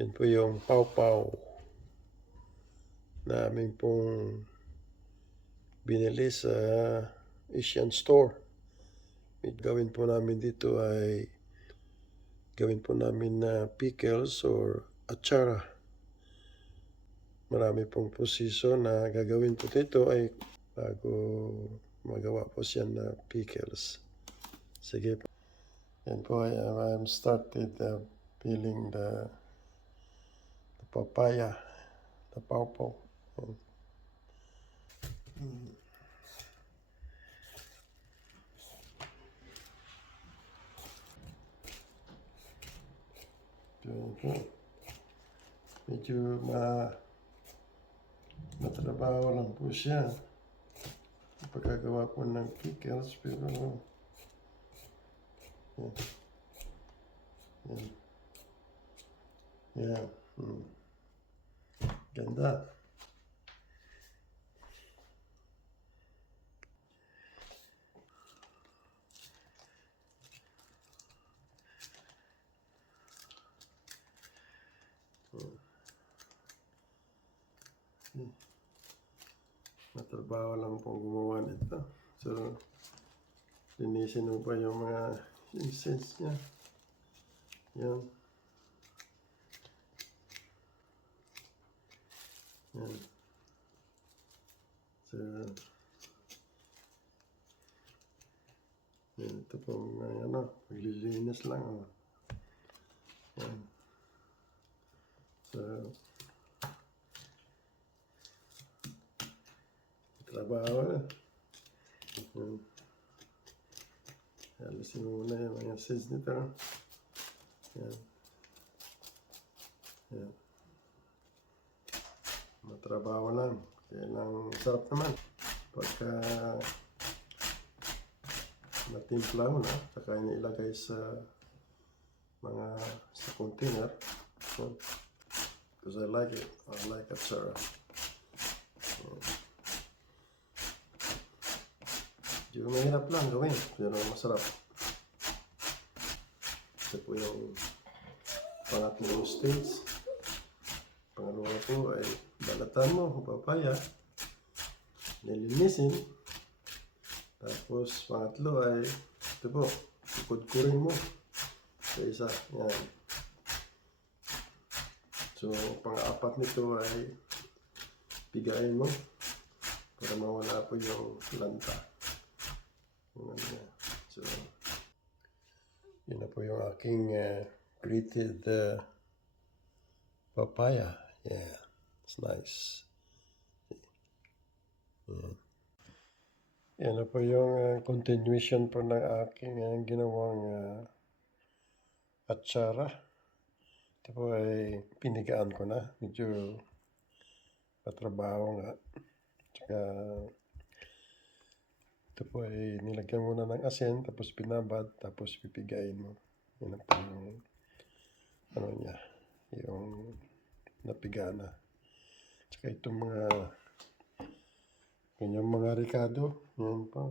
Yan po yung pawpaw na aming pong binili sa Asian store. Gawin po namin dito ay gawin po namin na pickles or atsara. Marami pong proseso na gagawin po dito ay bago magawa po siya na pickles. Sige po. Yan po ay I'm started peeling the papaya, the pawpaw. Yan po. Medyo matrabaho lang po siya. Pagkagawa po ng pickles, pero yan. Yan. Yan. Ganda. Matrabaho lang pong gumawa nito. So, linisin mo pa yung mga incense niya. Yan. Yan. So, yan. Ito pong paglilinis lang. Oh. Yan. So, trabaho na. Yan. Alisin mo muna yung mga seeds nito. Yan. Yan. Matrabaho lang. Kaya lang sarap naman. Pagka natimpla mo na, saka ilagay sa container. So, because I like it. I like atsara. Medyo mahirap lang gawin, pero masarap. Ito po yung pangatlong stage. Pangalawa po ay balatan mo, papaya. Nilinisin. Tapos pangatlo ay ito po, ikudkurin mo sa isa. Yan. So, pang-apat nito ay pigain mo para mawala po yung lanta. So, yun na po yung aking grated papaya. Yeah, it's nice. Yan na po yung continuation po ng aking ginawang atsara. Ito po ay pinigaan ko na. Medyo patrabaho nga. Tsaka ito po ay nilagyan muna ng asin, tapos binabad, tapos pipigain mo. Yan po yung niya, yung napiga na. Tsaka itong kanyang mga ricado, yan pa.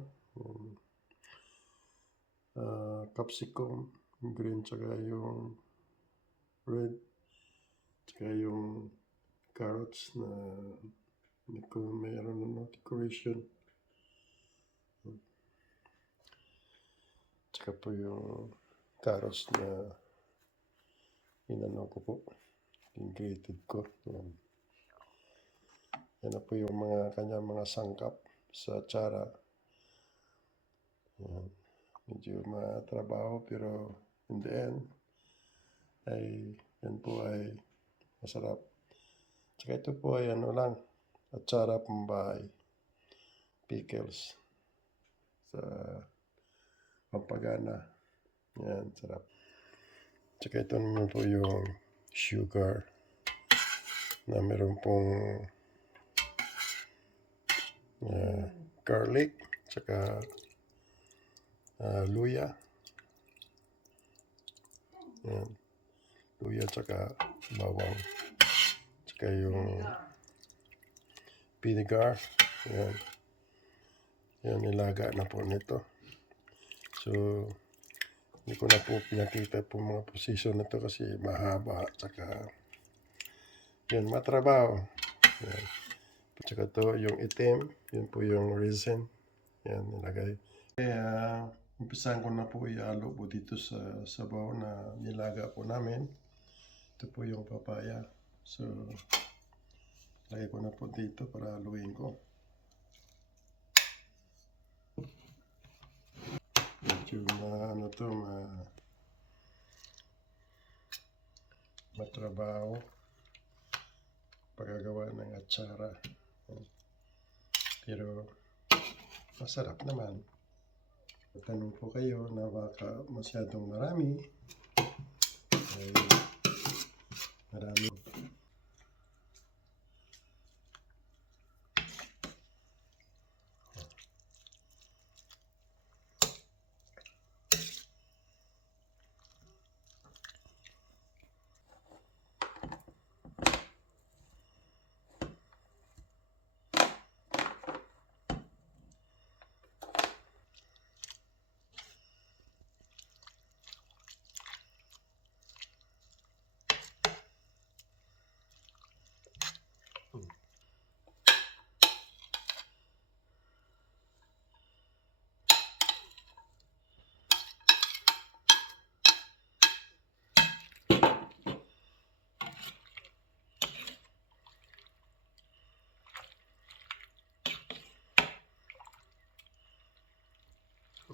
Capsicum, green, tsaka yung red, tsaka yung carrots na mayroon na decoration. Tsaka po yung carrots na inano ko po, yung grated ko. Yan. Yan na po yung kanyang mga sangkap sa atsara. Yan. Medyo matrabaho, pero in the end, yan po ay masarap. Tsaka ito po ay atsara pambahay. Pickles. Sa pampagana. Yan, sarap. Tsaka ito naman po yung sugar na meron pong garlic, tsaka luya. Yan. Luya tsaka bawang. Tsaka yung vinegar. Yan. Yan, nilaga na po nito. So, hindi ko na po pinakita po mga position na to kasi mahaba. Tsaka Yan, matrabaho. Yan. At saka to, yung itim, yun po yung resin. Yan, nilagay. Kaya, umpisahan ko na po ihalo po dito sa sabaw na nilaga po namin. Ito po yung papaya. So, lagay ko na po dito para haluin ko. Medyo ano to, matrabaho. Pagagawa ng atsara. Pero, masarap naman. Tanong po kayo na baka masyadong marami. Ay, marami.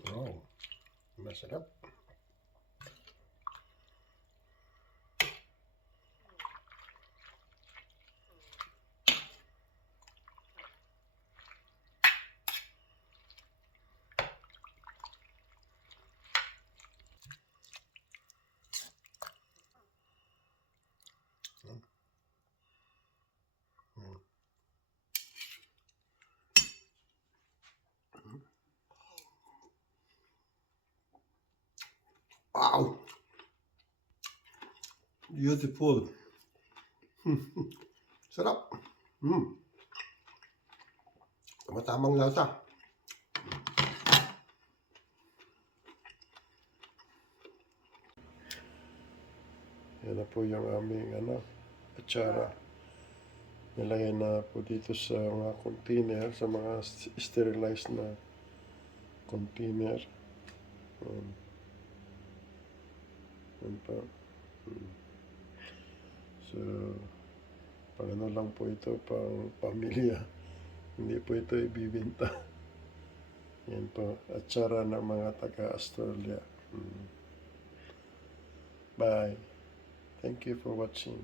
Wow, masarap. Wow! Beautiful. Sarap. Tama-tamang lasa. Yan na po yung aming atsara. Nilagay na po dito sa mga container, sa mga sterilized na container. Yan pa. So, pang ano lang po ito, pang pamilya. Hindi po ito ibibenta. Yan po, atsara ng mga taga-Australia. Bye. Thank you for watching.